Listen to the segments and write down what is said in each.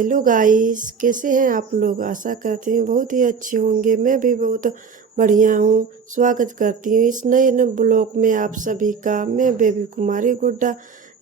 Hello guys, कैसे हैं आप लोग। आशा करती हूँ बहुत ही अच्छे होंगे। मैं भी बहुत बढ़िया हूँ। स्वागत करती हूँ इस नए ब्लॉग में आप सभी का। मैं बेबी कुमारी गुड्डा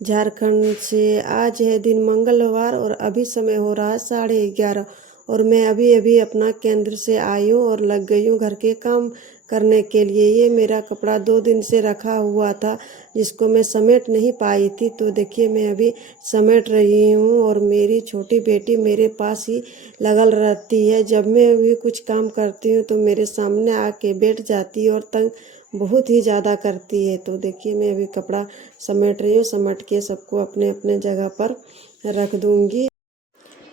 झारखंड से। आज है दिन मंगलवार और अभी समय हो रहा है 11:30 और मैं अभी अभी अपना केंद्र से आई हूँ और लग गई हूँ घर के काम करने के लिए। ये मेरा कपड़ा 2 दिन से रखा हुआ था जिसको मैं समेट नहीं पाई थी, तो देखिए मैं अभी समेट रही हूँ। और मेरी छोटी बेटी मेरे पास ही लगल रहती है। जब मैं भी कुछ काम करती हूँ तो मेरे सामने आके बैठ जाती है और तंग बहुत ही ज़्यादा करती है। तो देखिए मैं अभी कपड़ा समेट रही हूँ, समेट के सबको अपने अपने जगह पर रख दूँगी।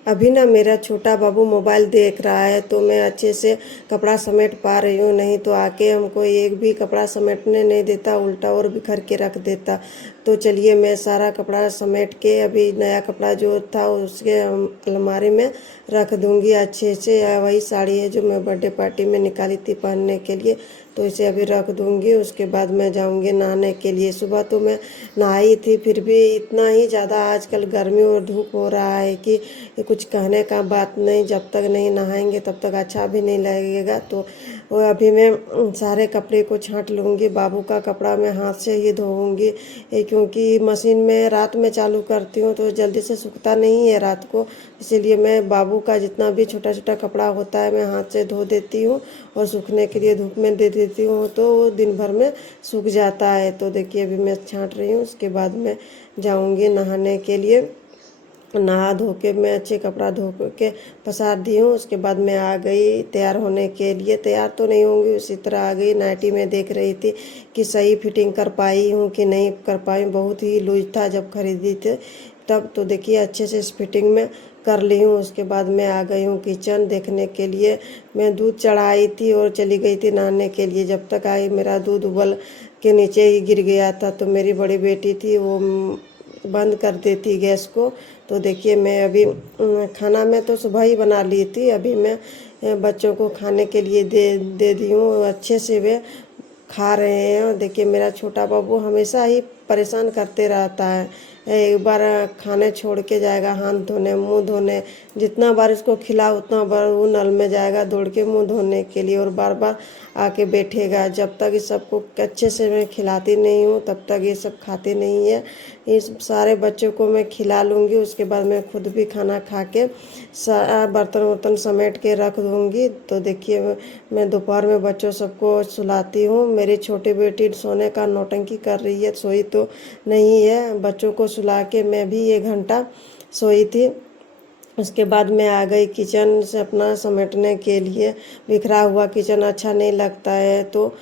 अभी ना मेरा छोटा बाबू मोबाइल देख रहा है तो मैं अच्छे से कपड़ा समेट पा रही हूँ, नहीं तो आके हमको एक भी कपड़ा समेटने नहीं देता, उल्टा और बिखर के रख देता। तो चलिए मैं सारा कपड़ा समेट के अभी नया कपड़ा जो था उसके अलमारी में रख दूँगी अच्छे से। वही साड़ी है जो मैं बर्थडे पार्टी में निकाली थी पहनने के लिए, तो इसे अभी रख दूँगी। उसके बाद मैं जाऊँगी नहाने के लिए। सुबह तो मैं नहाई थी, फिर भी इतना ही ज़्यादा आजकल गर्मी और धूप हो रहा है कि कुछ कहने का बात नहीं। जब तक नहीं नहाएंगे तब तक अच्छा भी नहीं लगेगा। तो अभी मैं सारे कपड़े को छांट लूँगी। बाबू का कपड़ा मैं हाथ से ही धोऊँगी क्योंकि मशीन में रात में चालू करती हूँ तो जल्दी से सूखता नहीं है रात को। इसीलिए मैं बाबू का जितना भी छोटा छोटा कपड़ा होता है मैं हाथ से धो देती हूँ और सूखने के लिए धूप में दे देती हूँ, तो वो दिन भर में सूख जाता है। तो देखिए अभी मैं छांट रही हूँ। उसके बाद मैं जाऊँगी नहाने के लिए। नहा धो के मैं अच्छे कपड़ा धो के पसार दी हूँ। उसके बाद मैं आ गई तैयार होने के लिए। तैयार तो नहीं होंगी, उसी तरह आ गई। नाइटी में देख रही थी कि सही फिटिंग कर पाई हूँ कि नहीं कर पाई। बहुत ही लूज था जब खरीदी थी तब। तो देखिए अच्छे से इस फिटिंग में कर ली हूँ। उसके बाद मैं आ गई हूँ किचन देखने के लिए। मैं दूध चढ़ाई थी और चली गई थी नहाने के लिए। जब तक आई मेरा दूध उबल के नीचे ही गिर गया था, तो मेरी बड़ी बेटी थी वो बंद कर देती गैस को। तो देखिए मैं अभी खाना में तो सुबह ही बना ली थी। अभी मैं बच्चों को खाने के लिए दे दी हूँ। अच्छे से वे खा रहे हैं। देखिए मेरा छोटा बाबू हमेशा ही परेशान करते रहता है। एक बार खाने छोड़ के जाएगा हाथ धोने, मुंह धोने। जितना बार इसको खिलाओ उतना बार वो नल में जाएगा दौड़ के मुंह धोने के लिए और बार बार आके बैठेगा। जब तक इस सबको अच्छे से मैं खिलाती नहीं हूँ तब तक ये सब खाते नहीं है। इस सारे बच्चों को मैं खिला लूँगी। उसके बाद मैं खुद भी खाना खा के बर्तन वर्तन समेट के रख दूँगी। तो देखिए मैं दोपहर में बच्चों सबको सुलाती हूँ। मेरी छोटी बेटी सोने का नौटंकी कर रही है, सोई तो नहीं है। बच्चों को सुला के मैं भी 1 घंटा सोई थी। उसके बाद मैं आ गई किचन से अपना समेटने के लिए। बिखरा हुआ किचन अच्छा नहीं लगता है, तो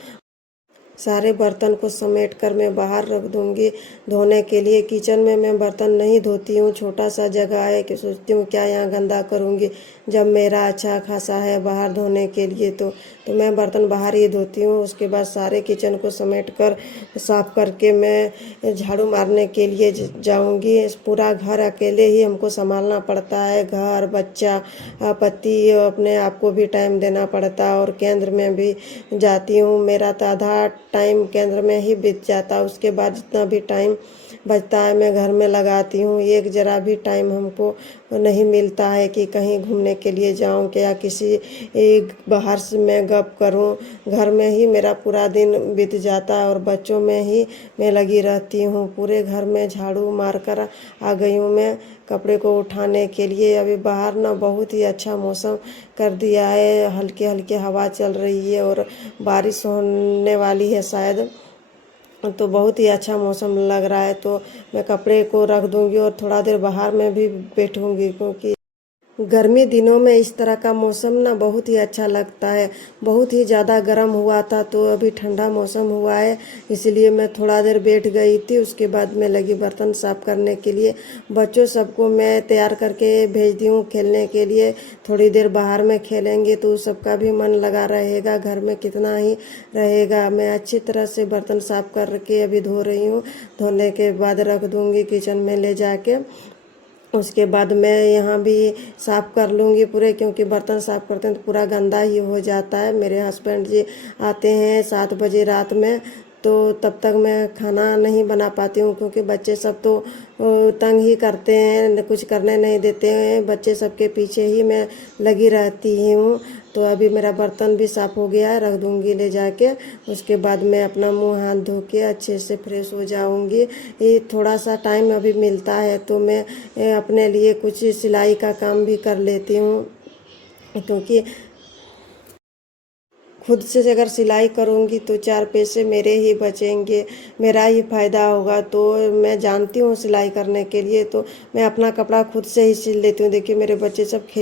सारे बर्तन को समेट कर मैं बाहर रख दूँगी धोने के लिए। किचन में मैं बर्तन नहीं धोती हूँ, छोटा सा जगह है कि सोचती हूँ क्या यहाँ गंदा करूँगी जब मेरा अच्छा खासा है बाहर धोने के लिए। तो मैं बर्तन बाहर ही धोती हूँ। उसके बाद सारे किचन को समेट कर साफ़ करके मैं झाड़ू मारने के लिए जाऊँगी। पूरा घर अकेले ही हमको संभालना पड़ता है। घर, बच्चा, पति, अपने आप को भी टाइम देना पड़ता है। और केंद्र में भी जाती हूँ। मेरा तो आधा टाइम केंद्र में ही बीत जाता है। उसके बाद जितना भी टाइम बचता है मैं घर में लगाती हूँ। एक जरा भी टाइम हमको नहीं मिलता है कि कहीं घूमने के लिए जाऊँ या किसी एक बाहर से मैं गप करूँ। घर में ही मेरा पूरा दिन बीत जाता है और बच्चों में ही मैं लगी रहती हूँ। पूरे घर में झाड़ू मार कर आ गई हूँ मैं कपड़े को उठाने के लिए। अभी बाहर ना बहुत ही अच्छा मौसम कर दिया है। हल्के हल्के हवा चल रही है और बारिश होने वाली है शायद। तो बहुत ही अच्छा मौसम लग रहा है। तो मैं कपड़े को रख दूँगी और थोड़ा देर बाहर में भी बैठूँगी क्योंकि गर्मी दिनों में इस तरह का मौसम ना बहुत ही अच्छा लगता है। बहुत ही ज़्यादा गर्म हुआ था तो अभी ठंडा मौसम हुआ है, इसलिए मैं थोड़ा देर बैठ गई थी। उसके बाद मैं लगी बर्तन साफ़ करने के लिए। बच्चों सबको मैं तैयार करके भेज दी हूँ खेलने के लिए। थोड़ी देर बाहर में खेलेंगे तो सबका भी मन लगा रहेगा, घर में कितना ही रहेगा। मैं अच्छी तरह से बर्तन साफ़ करके अभी धो रही हूँ। धोने के बाद रख दूँगी किचन में ले जाके। उसके बाद मैं यहाँ भी साफ़ कर लूँगी पूरे, क्योंकि बर्तन साफ़ करते हैं तो पूरा गंदा ही हो जाता है। मेरे हस्बैंड जी आते हैं 7 बजे रात में, तो तब तक मैं खाना नहीं बना पाती हूँ, क्योंकि बच्चे सब तो तंग ही करते हैं, कुछ करने नहीं देते हैं। बच्चे सबके पीछे ही मैं लगी रहती हूँ। तो अभी मेरा बर्तन भी साफ़ हो गया है, रख दूँगी ले जाके। उसके बाद मैं अपना मुंह हाथ धो के अच्छे से फ्रेश हो जाऊँगी। ये थोड़ा सा टाइम अभी मिलता है तो मैं अपने लिए कुछ सिलाई का काम भी कर लेती हूँ, क्योंकि खुद से अगर सिलाई करूँगी तो 4 पैसे मेरे ही बचेंगे, मेरा ही फ़ायदा होगा। तो मैं जानती हूँ सिलाई करने के लिए, तो मैं अपना कपड़ा खुद से ही सिल लेती हूँ। देखिए मेरे बच्चे सब खेल